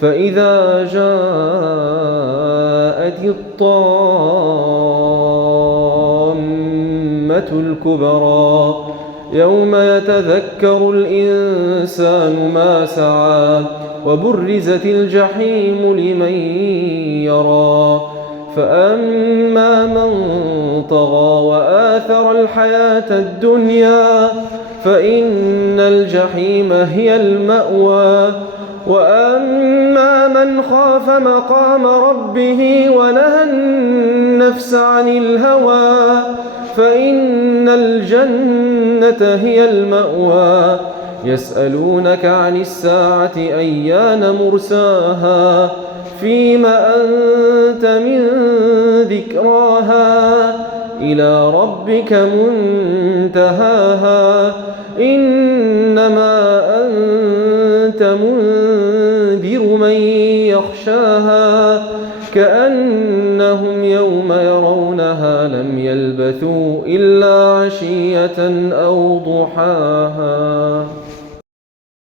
فإذا جاءت الطامة الكبرى يوم يتذكر الإنسان ما سعى وبرزت الجحيم لمن يرى فأما من طغى وآثر الحياة الدنيا فإن الجحيم هي المأوى وأما من خاف مقام ربه ونهى النفس عن الهوى فإن الجنة هي المأوى يسألونك عن الساعة أيان مرساها فيم أنت من ذكراها إلى ربك منتهاها إنما أنت منذر من يخشاها كأنهم يوم يرونها لم يلبثوا إلا عشية أو ضحاها.